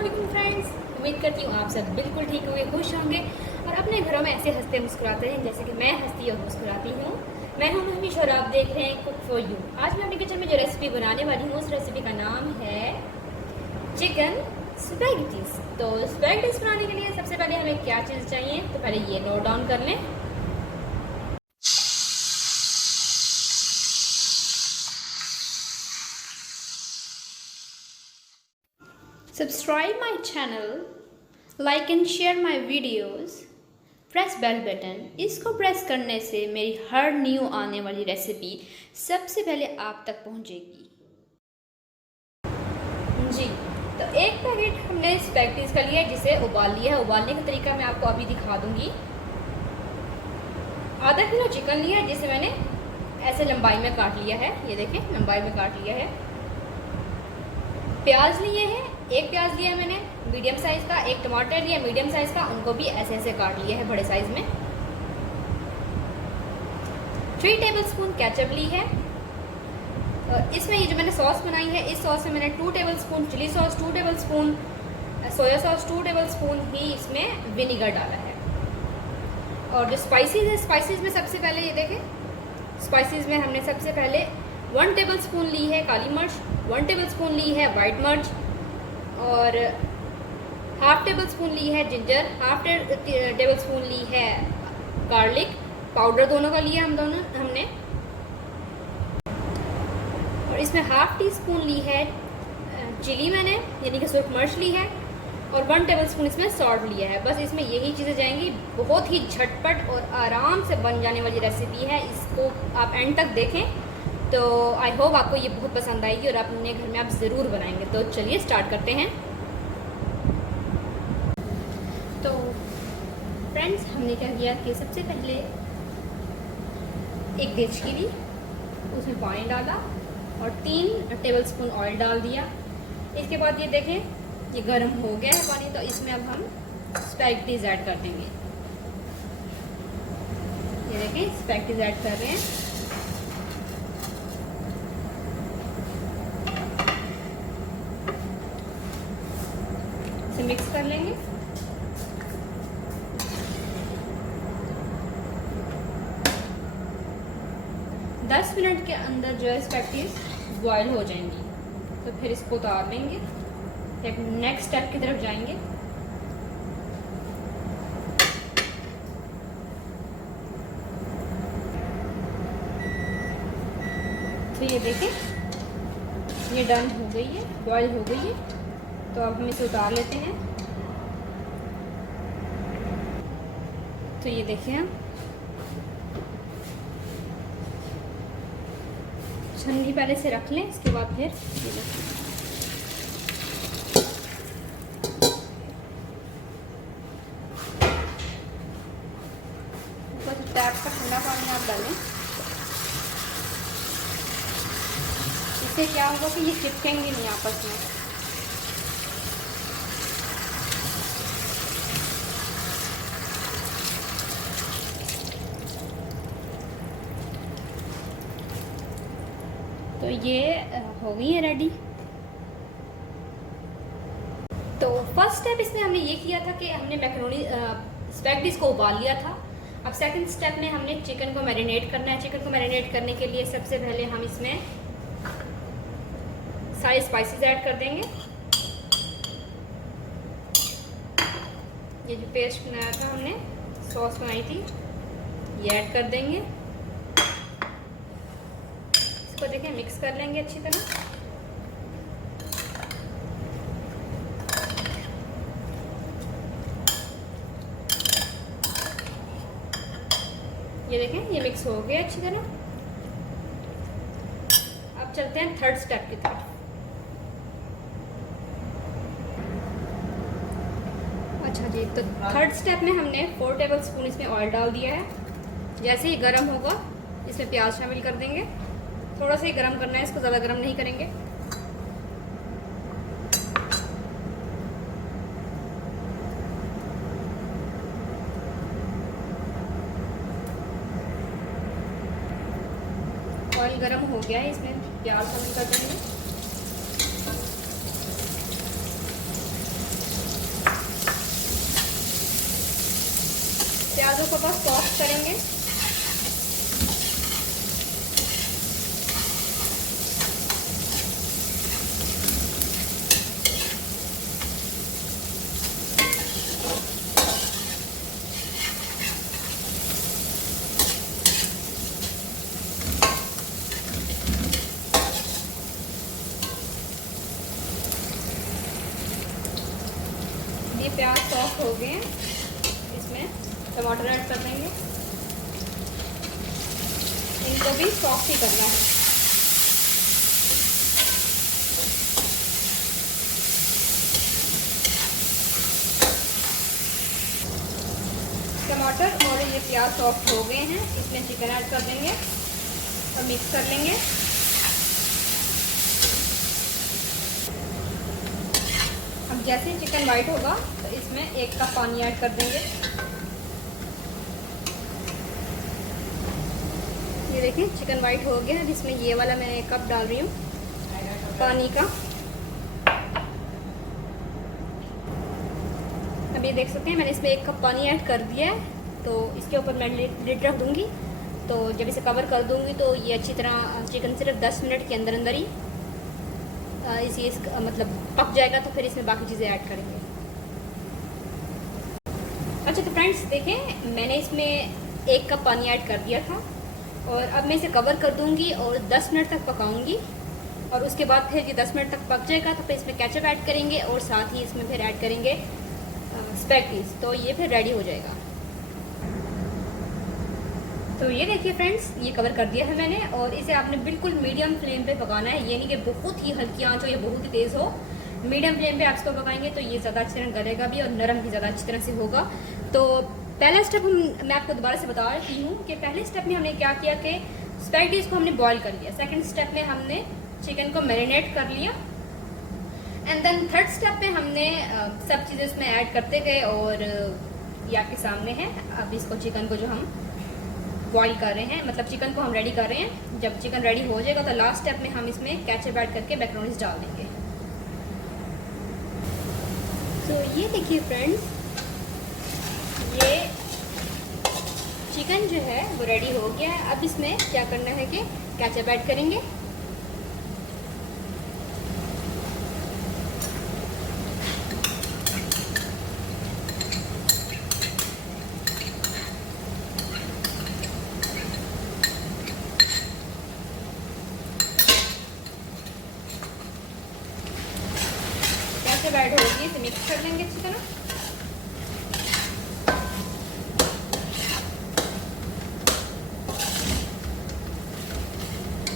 अस्सलाम फ्रेंड्स, उम्मीद करती हूँ आप सब बिल्कुल ठीक होंगे, खुश होंगे और अपने घरों में ऐसे हंसते मुस्कुराते हैं जैसे कि मैं हंसती और मुस्कुराती हूँ। मैं हूँ महमीश और आप देख रहे हैं कुक फॉर यू। आज मैं अपने किचन में जो रेसिपी बनाने वाली हूँ उस रेसिपी का नाम है चिकन स्पैगेटीज। तो स्पैगेटीज बनाने के लिए सबसे पहले हमें क्या चीज़ चाहिए, तो पहले ये नोट डाउन कर लें। Subscribe my channel, like and share my videos, press bell button. इसको प्रेस करने से मेरी हर न्यू आने वाली रेसिपी सबसे पहले आप तक पहुंचेगी। जी, तो एक पैकेट हमने स्पैगेटीज का लिया है जिसे उबाल लिया है। उबालने का तरीका मैं आपको अभी दिखा दूंगी। आधा किलो चिकन लिया है जिसे मैंने ऐसे लंबाई में काट लिया है, ये देखें लंबाई में काट लिया है। प्याज लिए हैं, एक प्याज लिया है मैंने मीडियम साइज़ का, एक टमाटर लिया मीडियम साइज़ का, उनको भी ऐसे ऐसे काट लिया है बड़े साइज़ में। 3 टेबलस्पून केचप ली है। और इसमें ये जो मैंने सॉस बनाई है, इस सॉस में मैंने 2 tablespoon chilli sauce, 2 tablespoon soya sauce, 2 tablespoon ही इसमें विनीगर डाला है। और जो स्पाइसेस है, स्पाइसेस में सबसे पहले ये देखें, स्पाइसेस में हमने सबसे पहले 1 टेबलस्पून ली है काली मिर्च, 1 टेबलस्पून ली है वाइट मिर्च और हाफ टेबल स्पून ली है जिंजर, हाफ टेबल स्पून ली है गार्लिक पाउडर, दोनों का लिया हमने। और इसमें हाफ टी स्पून ली है चिली मैंने, यानी कि सुर्ख मिर्च ली है और 1 टेबल स्पून इसमें सॉल्ट लिया है। बस इसमें यही चीज़ें जाएंगी। बहुत ही झटपट और आराम से बन जाने वाली रेसिपी है। इसको आप एंड तक देखें तो आई होप आपको ये बहुत पसंद आएगी और अपने घर में आप ज़रूर बनाएंगे। तो चलिए स्टार्ट करते हैं। तो फ्रेंड्स, हमने क्या किया कि सबसे पहले एक देचकी ली, उसमें पानी डाला और 3 टेबलस्पून ऑयल डाल दिया। इसके बाद ये देखें ये गर्म हो गया है पानी, तो इसमें अब हम स्पैगेटीज ऐड कर देंगे। ये देखें स्पैगेटीज ऐड कर रहे हैं। मिक्स कर लेंगे। दस मिनट के अंदर जो है स्पैगेटीज बॉयल हो जाएंगी, तो फिर इसको उतार लेंगे, फिर नेक्स्ट स्टेप की तरफ जाएंगे। तो ये देखें ये डन हो गई है, बॉयल हो गई है। तो अब हम इसे उतार लेते हैं। तो ये देखिए हम छन्नी पहले से रख लें, इसके बाद फिर ये देखिए टैप का ठंडा पानी आप डालें। इससे क्या होगा कि ये चिपकेंगे नहीं आपस में। तो ये हो गई है रेडी। तो फर्स्ट स्टेप इसमें हमने ये किया था कि हमने मैकरोनी स्पैगेटीज को उबाल लिया था। अब सेकंड स्टेप में हमने चिकन को मैरिनेट करना है। चिकन को मैरिनेट करने के लिए सबसे पहले हम इसमें सारे स्पाइसेस ऐड कर देंगे। ये जो पेस्ट बनाया था हमने, सॉस बनाई थी, ये ऐड कर देंगे। इसको देखें मिक्स कर लेंगे अच्छी तरह। ये देखें ये मिक्स हो गया अच्छी तरह। अब चलते हैं थर्ड स्टेप की तरफ। अच्छा जी, तो थर्ड स्टेप में हमने 4 टेबलस्पून इसमें ऑयल डाल दिया है। जैसे ही गर्म होगा इसमें प्याज शामिल कर देंगे। थोड़ा सा ही गर्म करना है इसको, ज़्यादा गर्म नहीं करेंगे। ऑयल गर्म हो गया है, इसमें प्याज शामिल कर देंगे। को बस सॉफ्ट करेंगे। ये प्याज सॉफ्ट हो गए हैं, इसमें टमाटर ऐड कर देंगे। इनको भी सॉफ्ट ही करना है। टमाटर और ये प्याज सॉफ्ट हो गए हैं, इसमें चिकन ऐड कर देंगे और मिक्स कर लेंगे। अब जैसे ही चिकन वाइट होगा तो इसमें 1 कप पानी ऐड कर देंगे। ये देखिए चिकन वाइट हो गया है, जिसमें ये वाला मैं 1 कप डाल रही हूँ पानी का। अब ये देख सकते हैं मैंने इसमें 1 कप पानी ऐड कर दिया है। तो इसके ऊपर मैं लिड रख दूँगी। तो जब इसे कवर कर दूँगी तो ये अच्छी तरह चिकन सिर्फ 10 मिनट के अंदर अंदर ही इसी मतलब पक जाएगा। तो फिर इसमें बाकी चीज़ें ऐड करेंगे। अच्छा तो फ्रेंड्स देखें, मैंने इसमें 1 कप पानी ऐड कर दिया था और अब मैं इसे कवर कर दूंगी और 10 मिनट तक पकाऊंगी। और उसके बाद फिर ये 10 मिनट तक पक जाएगा तो फिर इसमें केचप ऐड करेंगे और साथ ही इसमें फिर ऐड करेंगे स्पैगेटीज। तो ये फिर रेडी हो जाएगा। तो ये देखिए फ्रेंड्स, ये कवर कर दिया है मैंने और इसे आपने बिल्कुल मीडियम फ्लेम पे पकाना है। ये नहीं कि बहुत ही हल्की आंच हो या बहुत ही तेज़ हो। मीडियम फ्लेम पे आप इसको पकाएंगे तो ये ज़्यादा अच्छी तरह गलेगा भी और नरम भी ज़्यादा अच्छी तरह से होगा। तो पहला स्टेप मैं आपको दोबारा से बता रही हूँ कि पहले स्टेप में हमने क्या किया कि स्पैगेटीज को हमने बॉईल कर लिया। सेकंड स्टेप में हमने चिकन को मैरिनेट कर लिया एंड देन थर्ड स्टेप में हमने सब चीज़ें इसमें ऐड करते गए और ये आपके सामने है। अब इसको चिकन को जो हम बॉईल कर रहे हैं, मतलब चिकन को हम रेडी कर रहे हैं। जब चिकन रेडी हो जाएगा तो लास्ट स्टेप में हम इसमें केचप ऐड करके मैकरोनीज डाल देंगे। तो ये देखिए फ्रेंड्स, ये चिकन जो है वो रेडी हो गया है। अब इसमें क्या करना है कि केचप ऐड करेंगे। केचप ऐड होगी, इसे मिक्स कर लेंगे अच्छी तरह।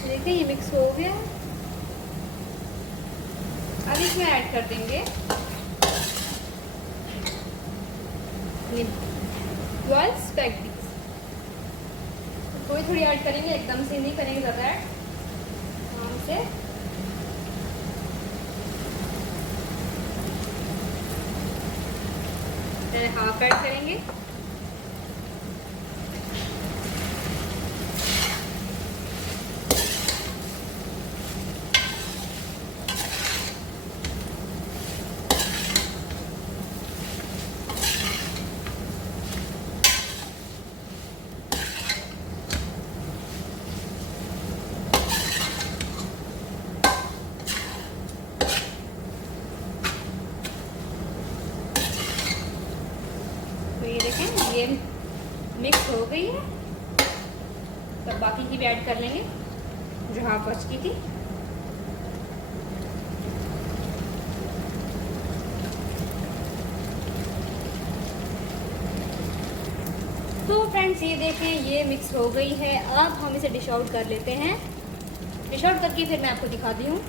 देखिए ये मिक्स हो गया। अब इसमें ऐड कर देंगे बॉइल्ड स्पैगेटीज। थोड़ी थोड़ी ऐड करेंगे, एकदम से नहीं करेंगे ज़्यादा ऐड, आराम से। हाफ ऐड करेंगे। तो ये देखें ये मिक्स हो गई है। तो बाकी की भी ऐड कर लेंगे जो हाफ बच की थी। तो फ्रेंड्स ये देखें ये मिक्स हो गई है। अब हम इसे डिश आउट कर लेते हैं। डिश आउट करके फिर मैं आपको दिखाती हूँ।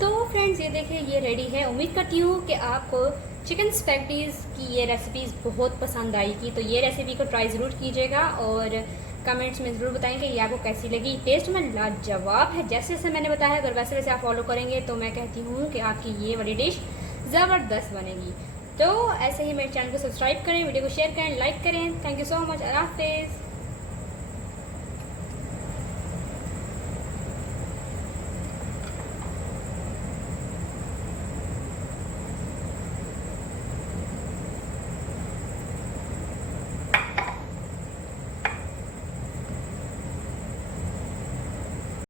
तो फ्रेंड्स ये देखें ये रेडी है। उम्मीद करती हूँ कि आपको चिकन स्पैगेटीज की ये रेसिपीज़ बहुत पसंद आएगी। तो ये रेसिपी को ट्राई ज़रूर कीजिएगा और कमेंट्स में ज़रूर बताएं कि ये आपको कैसी लगी। टेस्ट में लाजवाब है, जैसे जैसे मैंने बताया। अगर वैसे वैसे आप फॉलो करेंगे तो मैं कहती हूँ कि आपकी ये वाली डिश ज़बरदस्त बनेगी। तो ऐसे ही मेरे चैनल को सब्सक्राइब करें, वीडियो को शेयर करें, लाइक करें। Thank you so much. अल्लाह हाफिज़।